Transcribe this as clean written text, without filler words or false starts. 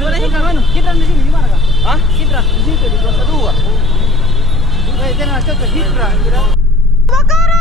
Sudah hidran di sini gimana kak? Hah? Hidran di situ di Plaza 2. Jangan cocok hidran. Kebakaran!